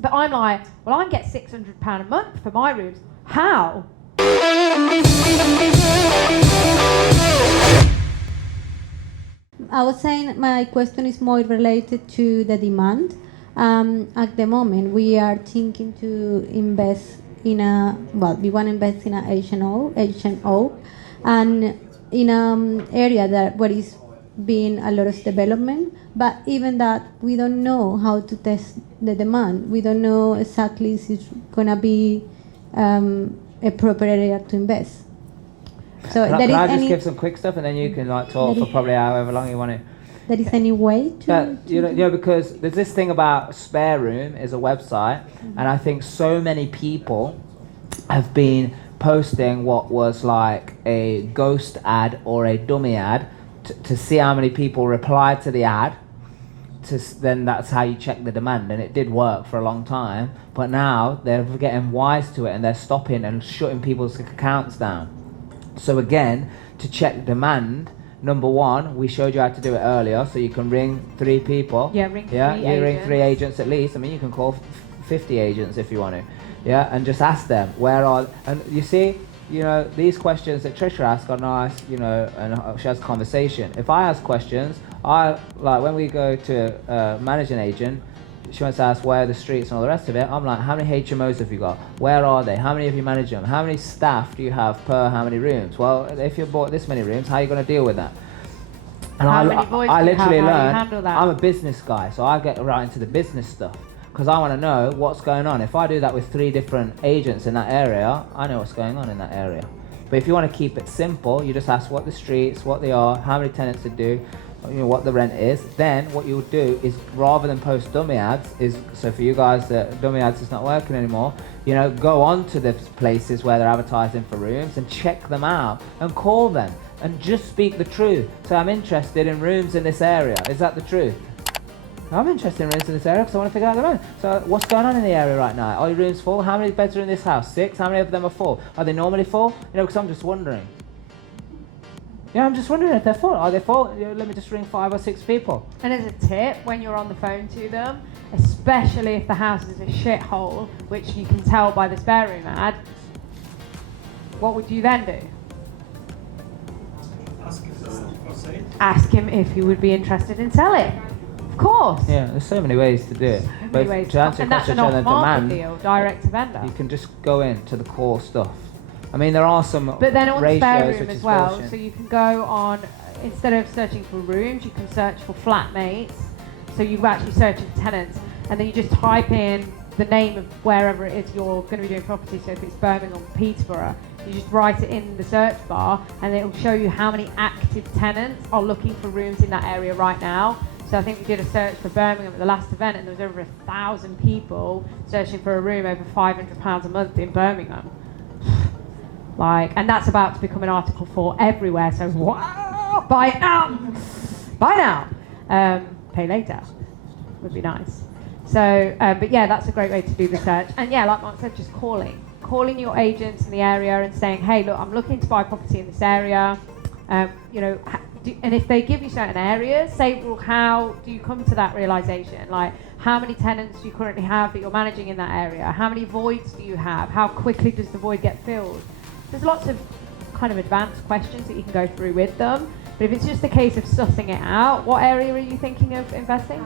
But I'm like, well, I can get £600 a month for my rooms. How? I was saying my question is more related to the demand. At the moment, we are thinking to invest in we want to invest in a HMO, and in an area that where is being a lot of development. But even that, we don't know how to test the demand. We don't know exactly if it's gonna be a proper area to invest. So Can I just give some quick stuff, and then you can like talk for probably however long you want to. There is any way to... You know, because there's this thing about Spare Room is a website, and I think so many people have been posting what was like a ghost ad or a dummy ad to see how many people replied to the ad. Then that's how you check the demand, and it did work for a long time. But now they're getting wise to it, and they're stopping and shutting people's accounts down. So again, to check demand, number one, we showed you how to do it earlier, so you can ring 3 people. Yeah, ring 3 you ring 3 agents at least. I mean, you can call 50 agents if you want to. Yeah, and just ask them and you see, you know, these questions that Trisha asked are nice, you know, and she has conversation. If I ask questions, when we go to manage an agent, she wants to ask where are the streets and all the rest of it. I'm like, how many HMOs have you got? Where are they? How many of you manage them? How many staff do you have per how many rooms? Well, if you bought this many rooms, how are you going to deal with that? And I literally learned, I'm a business guy, so I get right into the business stuff because I want to know what's going on. If I do that with 3 different agents in that area, I know what's going on in that area. But if you want to keep it simple, you just ask what the streets, what they are, how many tenants they do, you know, what the rent is. Then what you'll do is, rather than post dummy ads, so for you guys that dummy ads is not working anymore, you know, go on to the places where they're advertising for rooms and check them out and call them and just speak the truth. So I'm interested in rooms in this area. Is that the truth? I'm interested in rooms in this area because I want to figure out the rent. So what's going on in the area right now? Are your rooms full? How many beds are in this house? 6? How many of them are full? Are they normally full? You know, because I'm just wondering. Yeah, I'm just wondering if they're full. Are they full? Let me just ring 5 or 6 people. And as a tip, when you're on the phone to them, especially if the house is a shithole, which you can tell by the Spare Room ad, what would you then do? Ask him if he would be interested in selling. Of course. Yeah, there's so many ways to do it. To answer your question, that's an off-market deal, direct to vendor. You can just go into the core stuff. I mean, there are some But then on Spare ratios Room which as well, bullshit. so you can go on, instead of searching for rooms, you can search for flatmates. So you actually search for tenants, and then you just type in the name of wherever it is you're going to be doing property. So if it's Birmingham, Peterborough, you just write it in the search bar, and it will show you how many active tenants are looking for rooms in that area right now. So I think we did a search for Birmingham at the last event, and there was over 1,000 people searching for a room over £500 a month in Birmingham. And that's about to become an article for everywhere. So buy now, pay later would be nice. So, but yeah, that's a great way to do the search. And yeah, like Mark said, just calling your agents in the area and saying, hey, look, I'm looking to buy property in this area. You know, and if they give you certain areas, say, well, how do you come to that realization? Like, how many tenants do you currently have that you're managing in that area? How many voids do you have? How quickly does the void get filled? There's lots of kind of advanced questions that you can go through with them. But if it's just a case of sussing it out, what area are you thinking of investing?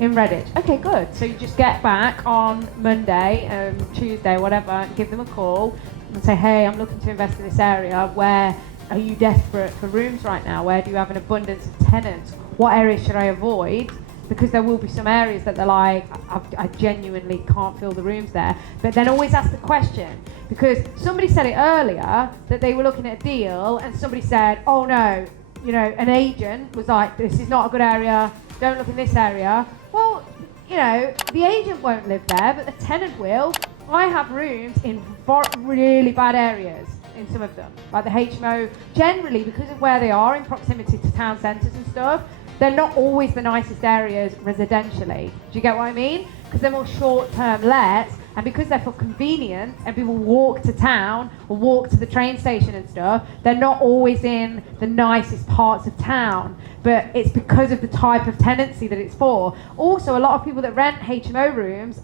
In Redditch. Okay, good. So you just get back on Monday, Tuesday, whatever, and give them a call and say, hey, I'm looking to invest in this area. Where are you desperate for rooms right now? Where do you have an abundance of tenants? What areas should I avoid? Because there will be some areas that they're like, I genuinely can't fill the rooms there. But then always ask the question. Because somebody said it earlier that they were looking at a deal and somebody said, oh no, you know, an agent was like, this is not a good area, don't look in this area. Well, you know, the agent won't live there, but the tenant will. I have rooms in really bad areas in some of them. Like the HMO, generally, because of where they are in proximity to town centres and stuff, they're not always the nicest areas residentially. Do you get what I mean? Because they're more short-term lets, And because they're for convenience and people walk to town or walk to the train station and stuff, they're not always in the nicest parts of town. But it's because of the type of tenancy that it's for. Also, a lot of people that rent HMO rooms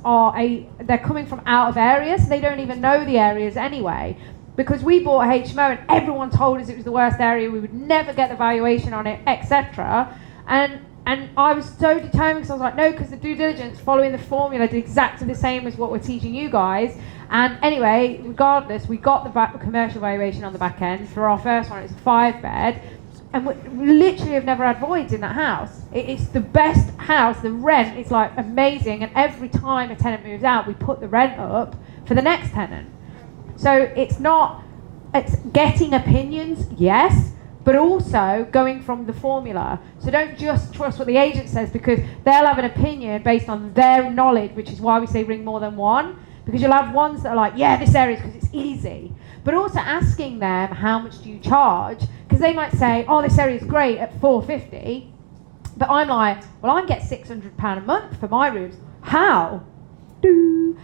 they're coming from out of areas, so they don't even know the areas anyway. Because we bought a HMO and everyone told us it was the worst area, we would never get the valuation on it, etc. And I was so determined because I was like, no, because the due diligence following the formula did exactly the same as what we're teaching you guys. And anyway, regardless, we got the commercial valuation on the back end. For our first one, it's a 5-bed. And we literally have never had voids in that house. It's the best house. The rent is like amazing. And every time a tenant moves out, we put the rent up for the next tenant. So it's getting opinions, yes, but also going from the formula. So don't just trust what the agent says, because they'll have an opinion based on their knowledge, which is why we say ring more than one. Because you'll have ones that are like, yeah, this area is because it's easy. But also asking them, how much do you charge? Because they might say, oh, this area is great at $450. But I'm like, well, I get £600 a month for my rooms. How?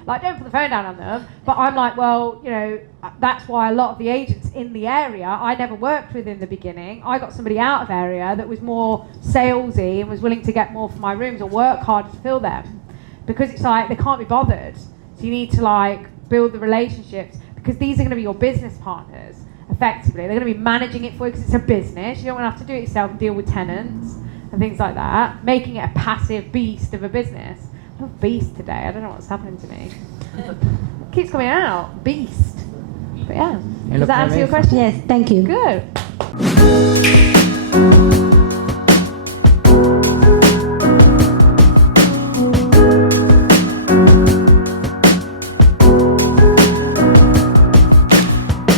Like, don't put the phone down on them. But I'm like, well, you know, that's why a lot of the agents in the area, I never worked with in the beginning. I got somebody out of area that was more salesy and was willing to get more for my rooms or work harder to fill them. Because it's like, they can't be bothered. So you need to, like, build the relationships. Because these are going to be your business partners, effectively. They're going to be managing it for you because it's a business. You don't want to have to do it yourself and deal with tenants and things like that. Making it a passive beast of a business. I'm a beast today. I don't know what's happening to me. It keeps coming out. Beast. But yeah. Does that answer your question? Yes, thank you. Good.